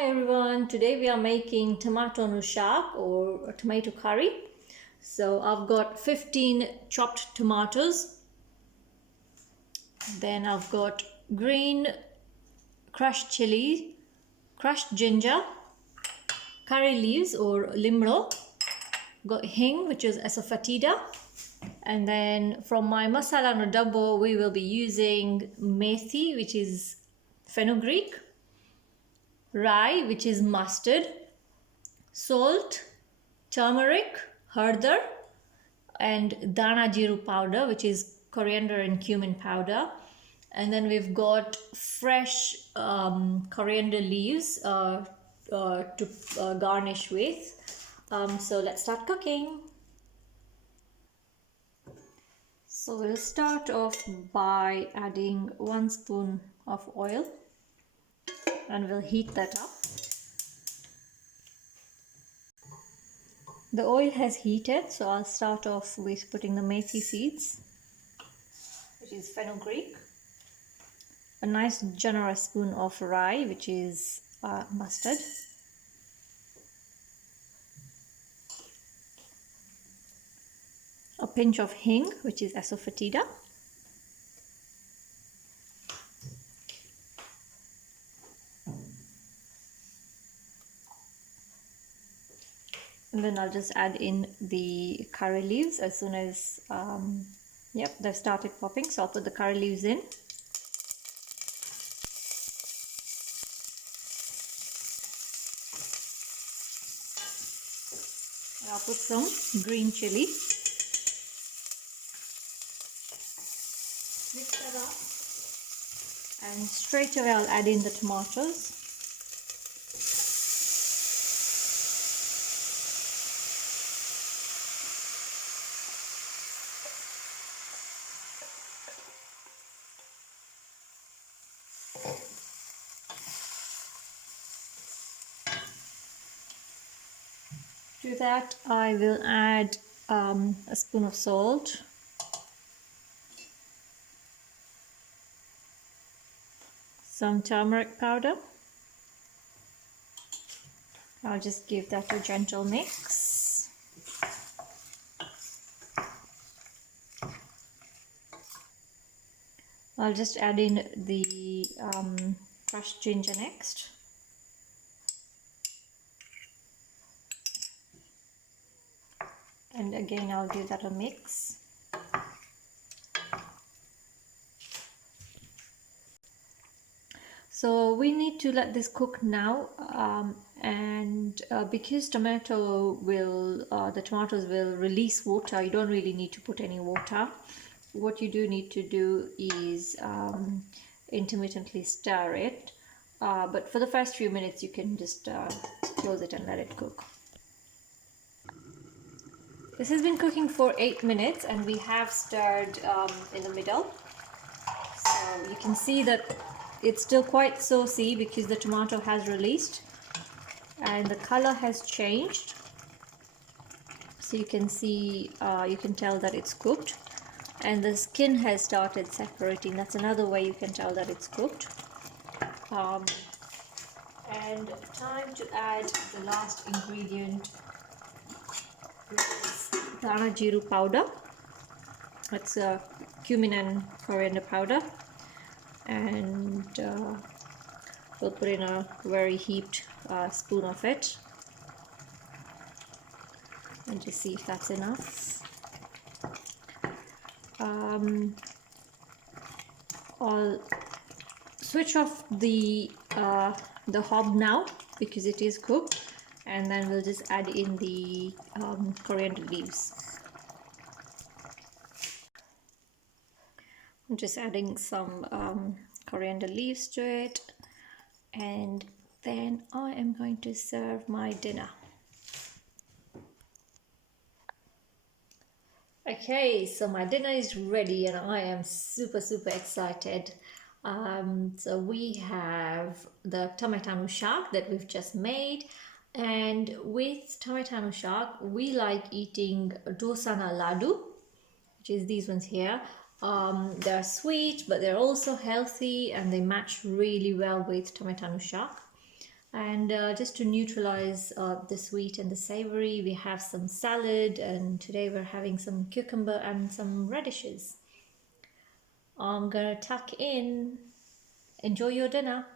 Hi everyone, today we are making tomato shaak or tomato curry. So I've got 15 chopped tomatoes. Then I've got green crushed chili, crushed ginger, curry leaves or limro, got hing which is asafoetida. And then from my masala no double we will be using methi which is fenugreek, rye which is mustard, salt, turmeric, harder, and dana jiru powder which is coriander and cumin powder. And then we've got fresh coriander leaves to garnish with. So let's start cooking. So we'll start off by adding 1 spoon of oil and we'll heat that up. The oil has heated, so I'll start off with putting the methi seeds, which is fenugreek, a nice generous spoon of rye, which is mustard, a pinch of hing, which is asafoetida, and then I'll just add in the curry leaves as soon as they've started popping. So I'll put the curry leaves in. I'll put some green chili. Mix that up, and straight away I'll add in the tomatoes. To that I will add a spoon of salt, some turmeric powder. I'll just give that a gentle mix. I'll just add in the crushed ginger next. And again I'll give that a mix. So we need to let this cook now, because the tomatoes will release water, you don't really need to put any water. What you do need to do is intermittently stir it, but for the first few minutes you can just close it and let it cook. This has been cooking for 8 minutes and we have stirred in the middle. So you can see that it's still quite saucy because the tomato has released and the color has changed. So you can see, you can tell that it's cooked, and the skin has started separating. That's another way you can tell that it's cooked. And time to add the last ingredient, which is dana jiru powder. It's cumin and coriander powder, and we'll put in a very heaped spoon of it and just see if that's enough. I'll switch off the hob now because it is cooked, and then we'll just add in the coriander leaves. I'm just adding some coriander leaves to it, and then I am going to serve my dinner. Okay, so my dinner is ready and I am super excited. So we have the tomato shaak that we've just made, and with tomato shaak we like eating dosana laddu, which is these ones here. They're sweet but they're also healthy and they match really well with tomato shaak. And just to neutralize the sweet and the savory, we have some salad, and today we're having some cucumber and some radishes. I'm gonna tuck in. Enjoy your dinner.